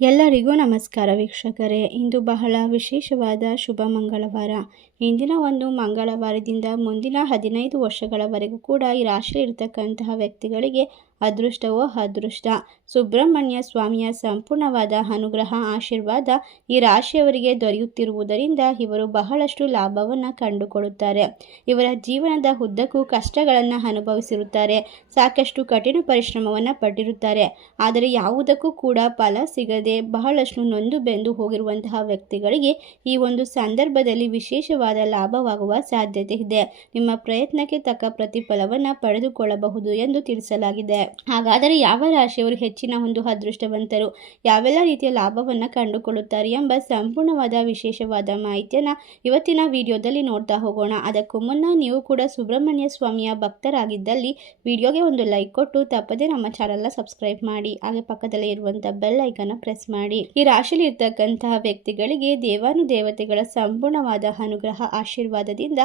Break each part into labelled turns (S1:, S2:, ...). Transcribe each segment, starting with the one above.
S1: ಎಲ್ಲರಿಗೂ ನಮಸ್ಕಾರ ವೀಕ್ಷಕರೇ. ಇಂದು ಬಹಳ ವಿಶೇಷವಾದ ಶುಭ ಮಂಗಳವಾರ. ಇಂದಿನ ಒಂದು ಮಂಗಳವಾರದಿಂದ ಮುಂದಿನ ಹದಿನೈದು ವರ್ಷಗಳವರೆಗೂ ಕೂಡ ಈ ರಾಶಿಯಲ್ಲಿರ್ತಕ್ಕಂತಹ ವ್ಯಕ್ತಿಗಳಿಗೆ ಅದೃಷ್ಟವೋ ಅದೃಷ್ಟ. ಸುಬ್ರಹ್ಮಣ್ಯ ಸ್ವಾಮಿಯ ಸಂಪೂರ್ಣವಾದ ಅನುಗ್ರಹ, ಆಶೀರ್ವಾದ ಈ ರಾಶಿಯವರಿಗೆ ದೊರೆಯುತ್ತಿರುವುದರಿಂದ ಇವರು ಬಹಳಷ್ಟು ಲಾಭವನ್ನು ಕಂಡುಕೊಳ್ಳುತ್ತಾರೆ. ಇವರ ಜೀವನದ ಉದ್ದಕ್ಕೂ ಕಷ್ಟಗಳನ್ನು ಅನುಭವಿಸಿರುತ್ತಾರೆ. ಸಾಕಷ್ಟು ಕಠಿಣ ಪರಿಶ್ರಮವನ್ನು ಪಟ್ಟಿರುತ್ತಾರೆ. ಆದರೆ ಯಾವುದಕ್ಕೂ ಕೂಡ ಫಲ ಸಿಗದೆ ಬಹಳಷ್ಟು ನೊಂದು ಬೆಂದು ಹೋಗಿರುವಂತಹ ವ್ಯಕ್ತಿಗಳಿಗೆ ಈ ಒಂದು ಸಂದರ್ಭದಲ್ಲಿ ವಿಶೇಷವಾದ ಲಾಭವಾಗುವ ಸಾಧ್ಯತೆ ಇದೆ. ನಿಮ್ಮ ಪ್ರಯತ್ನಕ್ಕೆ ತಕ್ಕ ಪ್ರತಿಫಲವನ್ನು ಪಡೆದುಕೊಳ್ಳಬಹುದು ಎಂದು ತಿಳಿಸಲಾಗಿದೆ. ಹಾಗಾದರೆ ಯಾವ ರಾಶಿಯವರು ಹೆಚ್ಚಿನ ಒಂದು ಅದೃಷ್ಟವಂತರು? ಯಾವೆಲ್ಲ ರೀತಿಯ ಲಾಭವನ್ನು ಕಂಡುಕೊಳ್ಳುತ್ತಾರೆ ಎಂಬ ಸಂಪೂರ್ಣವಾದ ವಿಶೇಷವಾದ ಮಾಹಿತಿಯನ್ನು ಇವತ್ತಿನ ವಿಡಿಯೋದಲ್ಲಿ ನೋಡ್ತಾ ಹೋಗೋಣ. ಅದಕ್ಕೂ ಮುನ್ನ ನೀವು ಕೂಡ ಸುಬ್ರಹ್ಮಣ್ಯ ಸ್ವಾಮಿಯ ಭಕ್ತರಾಗಿದ್ದಲ್ಲಿ ವಿಡಿಯೋಗೆ ಒಂದು ಲೈಕ್ ಕೊಟ್ಟು ತಪ್ಪದೆ ನಮ್ಮ ಚಾನಲ್ನ ಸಬ್ಸ್ಕ್ರೈಬ್ ಮಾಡಿ, ಹಾಗೆ ಪಕ್ಕದಲ್ಲೇ ಇರುವಂಥ ಬೆಲ್ ಐಕನ್ನ ಪ್ರೆಸ್ ಮಾಡಿ. ಈ ರಾಶಿಯಲ್ಲಿ ಇರ್ತಕ್ಕಂತಹ ವ್ಯಕ್ತಿಗಳಿಗೆ ದೇವಾನು ದೇವತೆಗಳ ಸಂಪೂರ್ಣವಾದ ಅನುಗ್ರಹ, ಆಶೀರ್ವಾದದಿಂದ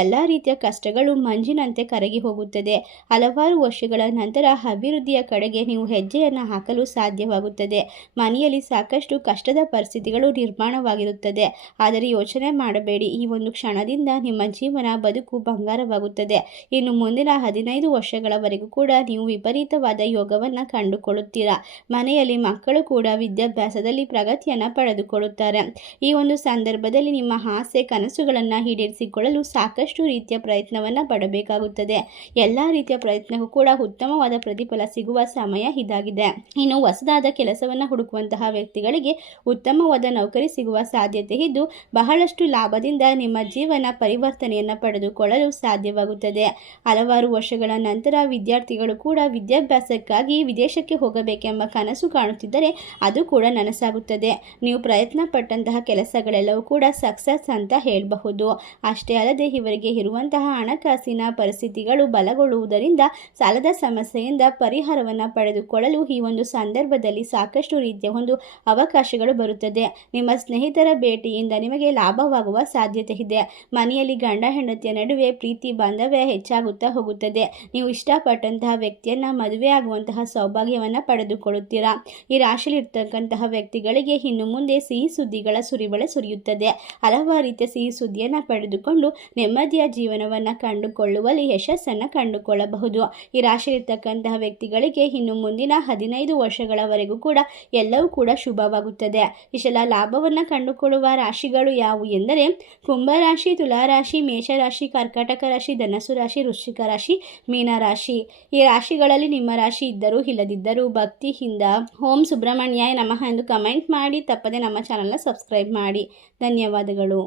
S1: ಎಲ್ಲ ರೀತಿಯ ಕಷ್ಟಗಳು ಮಂಜಿನಂತೆ ಕರಗಿ ಹೋಗುತ್ತದೆ. ಹಲವಾರು ವರ್ಷಗಳ ನಂತರ ಅಭಿವೃದ್ಧಿಯ ಕಡೆಗೆ ನೀವು ಹೆಜ್ಜೆಯನ್ನು ಹಾಕಲು ಸಾಧ್ಯವಾಗುತ್ತದೆ. ಮನೆಯಲ್ಲಿ ಸಾಕಷ್ಟು ಕಷ್ಟದ ಪರಿಸ್ಥಿತಿಗಳು ನಿರ್ಮಾಣವಾಗಿರುತ್ತದೆ. ಆದರೆ ಯೋಚನೆ ಮಾಡಬೇಡಿ. ಈ ಒಂದು ಕ್ಷಣದಿಂದ ನಿಮ್ಮ ಜೀವನ ಬದುಕು ಬಂಗಾರವಾಗುತ್ತದೆ. ಇನ್ನು ಮುಂದಿನ ಹದಿನೈದು ವರ್ಷಗಳವರೆಗೂ ಕೂಡ ನೀವು ವಿಪರೀತವಾದ ಯೋಗವನ್ನು ಕಂಡುಕೊಳ್ಳುತ್ತೀರಾ? ಮನೆಯಲ್ಲಿ ಮಕ್ಕಳು ಕೂಡ ವಿದ್ಯಾಭ್ಯಾಸದಲ್ಲಿ ಪ್ರಗತಿಯನ್ನು ಪಡೆದುಕೊಳ್ಳುತ್ತಾರೆ. ಈ ಒಂದು ಸಂದರ್ಭದಲ್ಲಿ ನಿಮ್ಮ ಆಸೆ, ಕನಸುಗಳನ್ನು ಈಡೇರಿಸಿಕೊಳ್ಳಲು ಸಾಕಷ್ಟು ರೀತಿಯ ಪ್ರಯತ್ನವನ್ನು ಪಡಬೇಕಾಗುತ್ತದೆ. ಎಲ್ಲ ರೀತಿಯ ಪ್ರಯತ್ನಕ್ಕೂ ಕೂಡ ಉತ್ತಮವಾದ ಪ್ರತಿಫಲ ಸಿಗುವ ಸಮಯ ಇದಾಗಿದೆ. ಇನ್ನು ಹೊಸದಾದ ಕೆಲಸವನ್ನು ಹುಡುಕುವಂತಹ ವ್ಯಕ್ತಿಗಳಿಗೆ ಉತ್ತಮವಾದ ನೌಕರಿ ಸಿಗುವ ಸಾಧ್ಯತೆ ಇದ್ದು, ಬಹಳಷ್ಟು ಲಾಭದಿಂದ ನಿಮ್ಮ ಜೀವನ ಪರಿವರ್ತನೆಯನ್ನು ಪಡೆದುಕೊಳ್ಳಲು ಸಾಧ್ಯವಾಗುತ್ತದೆ. ಹಲವಾರು ವರ್ಷಗಳ ನಂತರ ವಿದ್ಯಾರ್ಥಿಗಳು ಕೂಡ ವಿದ್ಯಾಭ್ಯಾಸಕ್ಕಾಗಿ ವಿದೇಶಕ್ಕೆ ಹೋಗಬೇಕೆಂಬ ಕನಸು ಕಾಣುತ್ತಿದ್ದರೆ ಅದು ಕೂಡ ನನಸಾಗುತ್ತದೆ. ನೀವು ಪ್ರಯತ್ನ ಪಟ್ಟಂತಹ ಕೆಲಸಗಳೆಲ್ಲವೂ ಕೂಡ ಸಕ್ಸಸ್ ಅಂತ ಹೇಳಬಹುದು. ಅಷ್ಟೇ ಅಲ್ಲದೆ, ಇವರಿಗೆ ಇರುವಂತಹ ಹಣಕಾಸಿನ ಪರಿಸ್ಥಿತಿಗಳು ಬಲಗೊಳ್ಳುವುದರಿಂದ ಸಾಲದ ಸಮಸ್ಯೆಯಿಂದ ಪರಿಹಾರವನ್ನು ಪಡೆದುಕೊಳ್ಳಲು ಈ ಒಂದು ಸಂದರ್ಭದಲ್ಲಿ ಸಾಕಷ್ಟು ರೀತಿಯ ಒಂದು ಅವಕಾಶಗಳು ಬರುತ್ತದೆ. ನಿಮ್ಮ ಸ್ನೇಹಿತರ ಭೇಟಿಯಿಂದ ನಿಮಗೆ ಲಾಭವಾಗುವ ಸಾಧ್ಯತೆ ಇದೆ. ಮನೆಯಲ್ಲಿ ಗಂಡ, ಹೆಂಡತಿಯ ನಡುವೆ ಪ್ರೀತಿ, ಬಾಂಧವ್ಯ ಹೆಚ್ಚಾಗುತ್ತಾ ಹೋಗುತ್ತದೆ. ನೀವು ಇಷ್ಟಪಟ್ಟಂತಹ ವ್ಯಕ್ತಿಯನ್ನು, ಮದುವೆ ಆಗುವಂತಹ ಸೌಭಾಗ್ಯವನ್ನು ಪಡೆದುಕೊಳ್ಳುತ್ತೀರಾ? ಈ ರಾಶಿಯಲ್ಲಿ ಇರ್ತಕ್ಕಂತಹ ವ್ಯಕ್ತಿಗಳಿಗೆ ಇನ್ನು ಮುಂದೆ ಸಿಹಿ ಸುದ್ದಿಗಳ ಸುರಿಬಳೆ ಸುರಿಯುತ್ತದೆ. ಹಲವಾರು ರೀತಿಯ ಸಿಹಿ ಸುದ್ದಿಯನ್ನು ಪಡೆದುಕೊಂಡು ನೆಮ್ಮದಿಯ ಜೀವನವನ್ನು ಕಂಡುಕೊಳ್ಳುವಲ್ಲಿ ಯಶಸ್ಸನ್ನು ಕಂಡುಕೊಳ್ಳಬಹುದು. ಈ ರಾಶಿಯಲ್ಲಿರ್ತಕ್ಕಂತಹ ವ್ಯಕ್ತಿಗಳಿಗೆ ಇನ್ನು ಮುಂದಿನ ಹದಿನೈದು ವರ್ಷಗಳವರೆಗೂ ಕೂಡ ಎಲ್ಲವೂ ಕೂಡ ಶುಭವಾಗುತ್ತದೆ. ಇಷ್ಟೆಲ್ಲ ಲಾಭವನ್ನು ಕಂಡುಕೊಳ್ಳುವ ರಾಶಿಗಳು ಯಾವುವು ಎಂದರೆ, ಕುಂಭರಾಶಿ, ತುಲಾರಾಶಿ, ಮೇಷರಾಶಿ, ಕರ್ಕಾಟಕ ರಾಶಿ ಧನಸು ರಾಶಿ, ವೃಶ್ಚಿಕ ರಾಶಿ ಮೀನರಾಶಿ ಈ ರಾಶಿಗಳಲ್ಲಿ ನಿಮ್ಮ ರಾಶಿ ಇದ್ದರೂ ಇಲ್ಲದಿದ್ದರೂ ಭಕ್ತಿಯಿಂದ ಓಂ ಸುಬ್ರಹ್ಮಣ್ಯ ನಮಃ ಎಂದು ಕಮೆಂಟ್ ಮಾಡಿ, ತಪ್ಪದೆ ನಮ್ಮ ಚಾನಲ್ನ ಸಬ್ಸ್ಕ್ರೈಬ್ ಮಾಡಿ. ಧನ್ಯವಾದಗಳು.